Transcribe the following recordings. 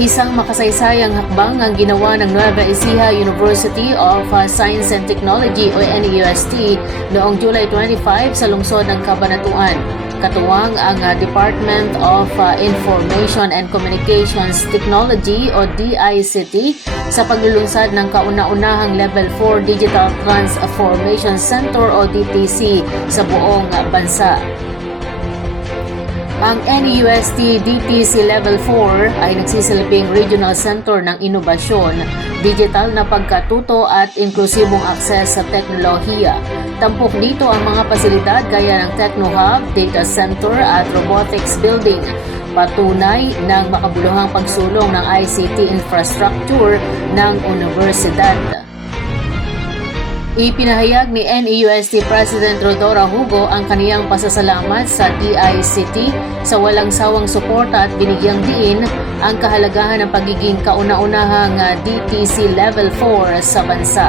Isang makasaysayang hakbang ang ginawa ng Nueva Ecija University of uh, Science and Technology o NUST noong July 25 sa lungsod ng Cabanatuan. Katuwang ang uh, Department of uh, Information and Communications Technology o DICT sa paglulunsad ng kauna-unahang Level 4 Digital Transformation Center o DTC sa buong bansa. Ang NUST DTC Level 4 ay nagsisilbing regional center ng inobasyon, digital na pagkatuto at inklusibong akses sa teknolohiya. Tampok dito ang mga pasilidad gaya ng Techno Hub, Data Center at Robotics Building. Patunay ng makabuluhang pagsulong ng ICT infrastructure ng universidad. Ipinahayag ni NEUST President Rodora Hugo ang kaniyang pasasalamat sa DICT sa walang sawang suporta at binigyang diin ang kahalagahan ng pagiging kauna-unahang ah, DTC Level 4 sa bansa.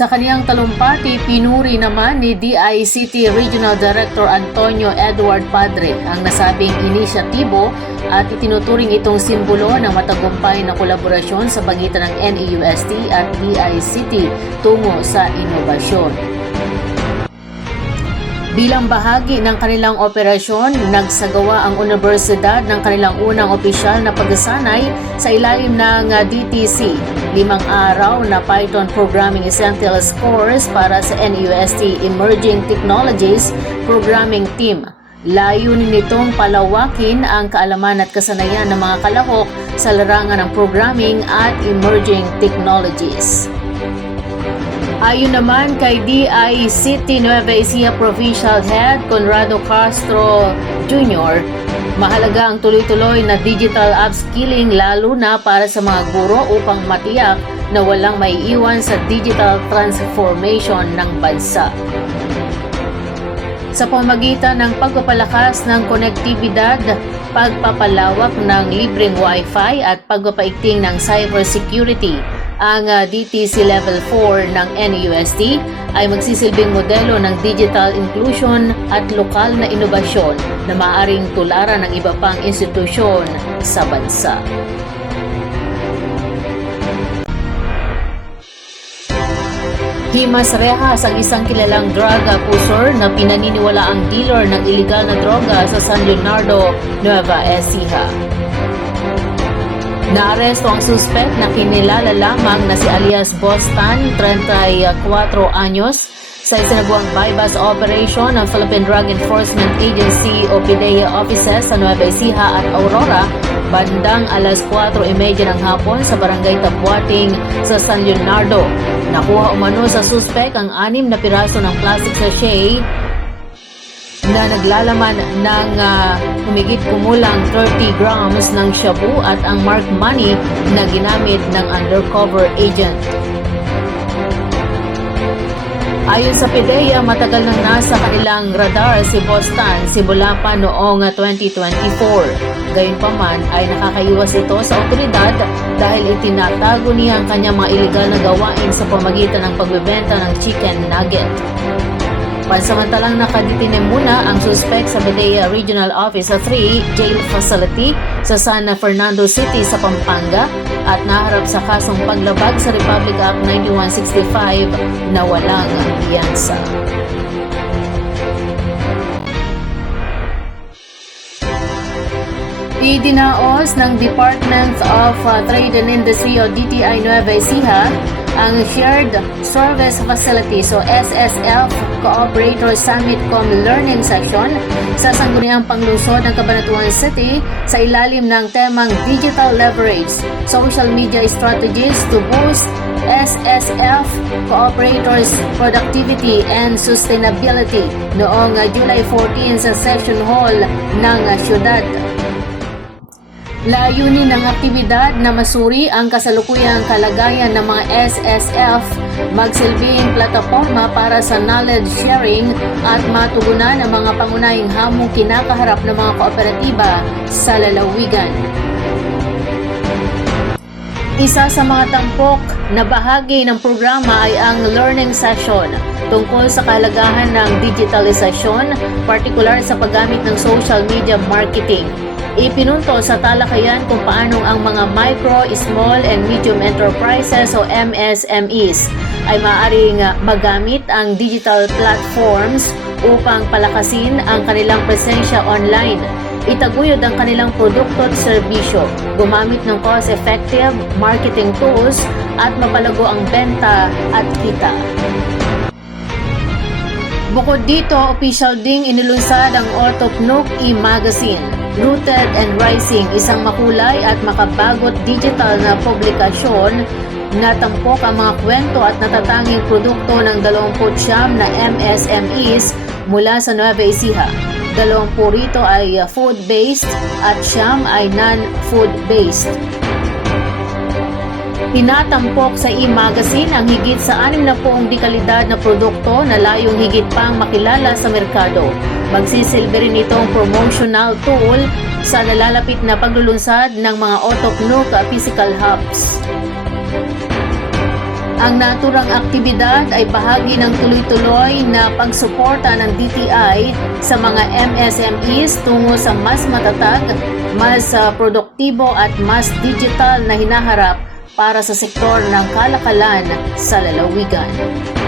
Sa kaniyang talumpati, pinuri naman ni DICT Regional Director Antonio Edward Padre ang nasabing inisyatibo at itinuturing itong simbolo ng matagumpay na kolaborasyon sa pagitan ng NEUST at DICT tungo sa inobasyon. Bilang bahagi ng kanilang operasyon, nagsagawa ang universidad ng kanilang unang opisyal na pagsasanay sa ilalim ng uh, DTC, limang araw na Python Programming Essentials course para sa NUST Emerging Technologies Programming Team. Layunin nitong palawakin ang kaalaman at kasanayan ng mga kalahok sa larangan ng programming at emerging technologies. Ayon naman kay DICT Nueva Ecija Provincial Head Conrado Castro Jr., mahalaga ang tuloy-tuloy na digital upskilling lalo na para sa mga guro upang matiyak na walang maiiwan sa digital transformation ng bansa. Sa pamagitan ng pagpapalakas ng konektibidad, pagpapalawak ng libreng Wi-Fi at pagpapaigting ng cybersecurity, ang uh, DTC Level 4 ng NUST ay magsisilbing modelo ng digital inclusion at lokal na inobasyon na maaring tularan ng iba pang institusyon sa bansa. Himas Rehas ang isang kilalang drug pusher na pinaniniwala ang dealer ng iligal na droga sa San Leonardo, Nueva Ecija. Naaresto ang suspect na kinilala lamang na si alias Bostan, 34 anyos, sa isinagawang bypass operation ng Philippine Drug Enforcement Agency o PDEA offices sa Nueva Ecija at Aurora bandang alas 4.30 ng hapon sa barangay Tapuating sa San Leonardo. Nakuha umano sa suspect ang anim na piraso ng plastic sachet na naglalaman ng uh, humigit kumulang 30 grams ng shabu at ang marked money na ginamit ng undercover agent. Ayon sa PDEA, matagal nang nasa kanilang radar si Boston simula pa noong 2024. Gayunpaman ay nakakaiwas ito sa otoridad dahil itinatago niya ang kanyang mga iligal na gawain sa pamagitan ng pagbebenta ng chicken nugget. Pansamantalang nakaditine muna ang suspect sa Bedea Regional Office sa 3 Jail Facility sa San Fernando City sa Pampanga at naharap sa kasong paglabag sa Republic Act 9165 na walang piyansa. Idinaos ng Department of uh, Trade and Industry o DTI Nueva Ecija ang Shared Service Facilities o SSF Cooperator Summit Com Learning Session sa sangguniang panglusod ng Cabanatuan City sa ilalim ng temang Digital Leverage, Social Media Strategies to Boost SSF Cooperators Productivity and Sustainability noong uh, July 14 sa Session Hall ng uh, syudad. Layunin ng aktibidad na masuri ang kasalukuyang kalagayan ng mga SSF, magsilbing plataforma para sa knowledge sharing at matugunan ang mga pangunahing hamong kinakaharap ng mga kooperatiba sa lalawigan. Isa sa mga tampok na bahagi ng programa ay ang learning session tungkol sa kalagahan ng digitalisasyon, partikular sa paggamit ng social media marketing. Ipinunto sa talakayan kung paano ang mga micro, small and medium enterprises o MSMEs ay maaaring ah, magamit ang digital platforms upang palakasin ang kanilang presensya online, itaguyod ang kanilang produkto at serbisyo, gumamit ng cost-effective marketing tools at mapalago ang benta at kita. Bukod dito, official ding inilunsad ang Otopnook e-magazine, Rooted and Rising, isang makulay at makabagot digital na publikasyon na tampok ang mga kwento at natatanging produkto ng 29 na MSMEs mula sa Nueva Ecija. 20 rito ay food-based at siyam ay non-food-based. Tinatampok sa e-magazine ang higit sa 60 dekalidad na produkto na layong higit pang makilala sa merkado. Magsisilbi rin itong promotional tool sa nalalapit na paglulunsad ng mga Otoknook physical hubs. Ang naturang aktibidad ay bahagi ng tuloy-tuloy na pagsuporta ng DTI sa mga MSMEs tungo sa mas matatag, mas ah, produktibo at mas digital na hinaharap para sa sektor ng kalakalan sa lalawigan.